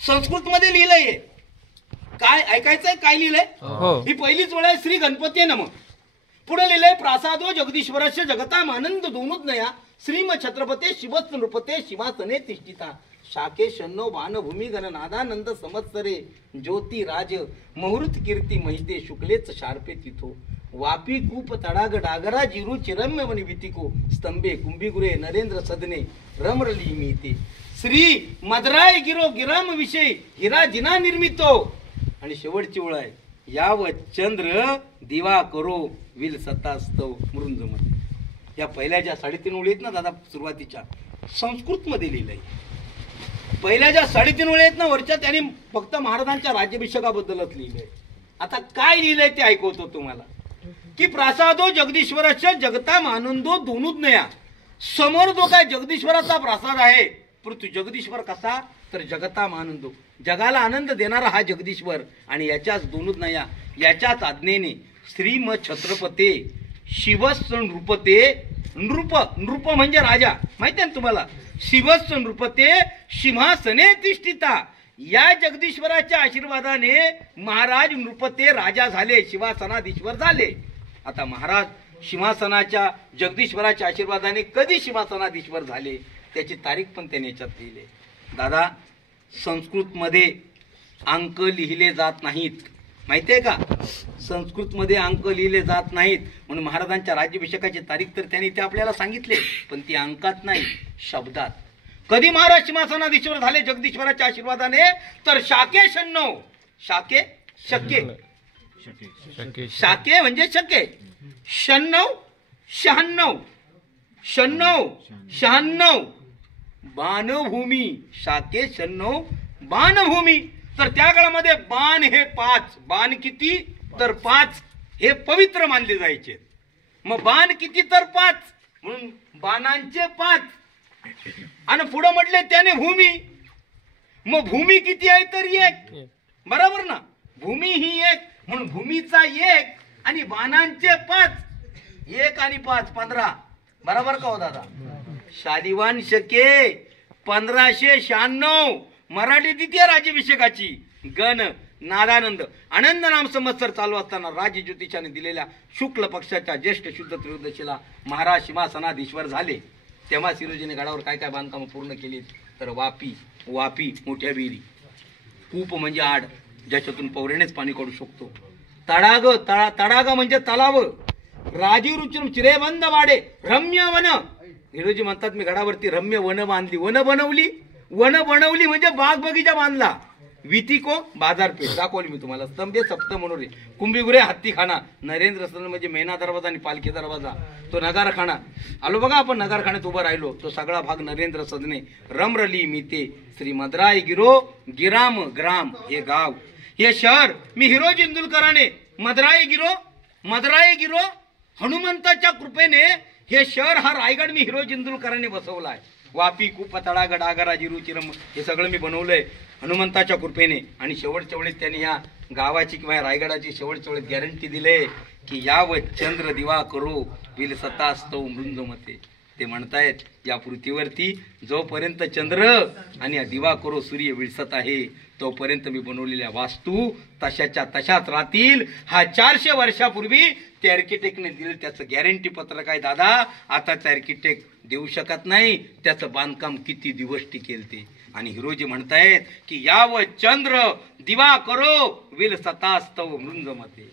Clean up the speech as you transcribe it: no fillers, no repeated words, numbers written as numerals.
संस्कृत मध्ये लिहिलंय. काय ऐकायचंय काय लिहिलंय? ही पहिलीच वेळ आहे. श्री गणपती नमः. पुढे लिहिलंय प्रासादो जगदीश्वरस्य जगताम आनंद दोनुच नया श्रीम छत्रपते शिवस्त नृपते शिवासने तिष्ठिता शाके शन्नो भानभूमी गणनादानंद संवत्सरे ज्योती राज मुहूर्त कीर्ती महिते शुक्लेच शार्पे तिथो वापी कूप तडाग डागरा जिरू चिरम्य वनि वितिको स्तंभे कुंभिगुरे नरेंद्र सदने रमरली मीते श्री मदराय गिरो गिराम विषय हिरा जिना निर्मितो. आणि शेवटची ओळ आहे याव चंद्र दिवा करो विल सतास्तव मृंजमध्ये. या पहिल्या ज्या 3.5 ओळी आहेत ना दादा सुरुवातीच्या संस्कृत मध्ये लिहिलंय. पहिल्या ज्या 3.5 ओळी आहेत ना वरच्या त्यांनी फक्त महाराजांच्या राज्याभिषेकाबद्दलच लिहिलंय. आता काय लिहिलंय ते ऐकवतो तुम्हाला की प्रासादो जगदीश्वराच्या जगताम आनंदो दोनुच नया. समोर जो काय जगदीश्वराचा प्रासाद आहे परंतु जगदीश्वर कसा तर जगताम आनंदो जगाला आनंद देणारा हा जगदीश्वर. आणि याच्याच दोनुच नया याच्याच आज्ञेने श्रीम छत्रपते शिवस्स नृपते नृप नृप म्हणजे राजा माहिती आहे ना तुम्हाला. शिवस्स नृपते सिंहासने तिष्ठिता. या जगदीश्वराच्या आशीर्वादाने महाराज नृपते राजा झाले सिंहासनाधीश्वर झाले. आता महाराज सिंहासनाच्या जगदीश्वराच्या आशीर्वादाने कधी सिंहासनाधीश्वर झाले त्याची तारीख पण त्याने याच्यात लिहिली. दादा संस्कृत मध्ये अंक लिहिले जात नाहीत माहितीये का. संस्कृत मध्ये अंक लिहिले जात नाहीत म्हणून महाराजांच्या राज्याभिषेकाची तारीख तर त्यांनी ते आपल्याला सांगितले पण ती अंकात नाही शब्दात. कधी महाराज सिंहासनाधीश्वर झाले जगदीश्वराच्या आशीर्वादाने तर शाके शन्नो शाके शके शाके म्हणजे शके शन्नव 96 बाणभूमी शाके शन्नव बाणभूमी. तर त्या काळामध्ये बाण हे 5 बाण किती तर 5 हे पवित्र मानले जायचे. मग बाण किती तर 5 म्हणून बाणांचे 5 आणि पुढे म्हटले त्याने भूमी. मग भूमी किती आहे तर 1 बरोबर ना. भूमी ही 1 म्हणून भूमीचा 1 आणि बाणांचे 5 1 आणि 5 15 बरोबर का हो दादा. शालिवान शके 1596 मराठी द्वितीय राज्याभिषेकाची गण नादानंद आनंद नाम संवत्सर चालू असताना राज्य ज्योतिषाने दिलेल्या शुक्ल पक्षाच्या ज्येष्ठ शुद्ध त्रयोदशीला महाराज सिंहासनाधीश्वर झाले. तेव्हा सिरोजीने गडावर काय काय बांधकाम पूर्ण केली तर वापी मोठ्या विहिरी, कूप म्हणजे आड ज्याच्यातून पवरेनेच पाणी काढू शकतो, तडाग म्हणजे तलाव, राजीव रुचिर चिरेबंद वाडे, रम्य वन. हिरोजी म्हणतात मी गडावरती रम्य वन बांधली. वन बनवली म्हणजे बाग बगीचा बांधला. वितिको बाजारपेठ दाखवली मी तुम्हाला. स्तंभे सप्त मनोरे, कुंभिगुरे हत्तीखाना, नरेंद्र सदन म्हणजे मेना दरवाजा आणि पालखी दरवाजा, तो नगारखाना. आलो बघा आपण नगारखान्यात उभं राहिलो तो सगळा भाग नरेंद्र सदने. रमरली मीते श्री मदराय गिरो गिराम ग्राम हे गाव हे शहर मी हिरोजी इंदुलकराने मदराय गिरो हनुमंताच्या कृपेने हे शहर हा रायगड मी हिरोजी इंदुलकरांनी बसवलाय. वापी कूप तडाग डागरा जिरू चिरम हे सगळं मी बनवलंय हनुमंताच्या कृपेने. आणि शेवटच्या वेळेस त्यांनी ह्या गावाची किंवा रायगडाची शेवटच्या वेळेस गॅरंटी दिले की याव चंद्र दिवा करो विल सतास्तव मृंजमते. ते म्हणतायत या पृथ्वीवरती जोपर्यंत चंद्र आणि दिवा करो सूर्य विळसत आहे तोपर्यंत मी बनवलेल्या वास्तू तशाच्या तशाच राहतील. हा 400 वर्षापूर्वी त्या आर्किटेक्टने दिलं त्याचं गॅरंटी पत्र काय दादा आताचा आर्किटेक्ट देऊ शकत नाही. त्याचं बांधकाम किती दिवस टिकेल ते. आणि हिरोजी म्हणतायत की याव चंद्र दिवा करो विल सतास्तव मृंजमते.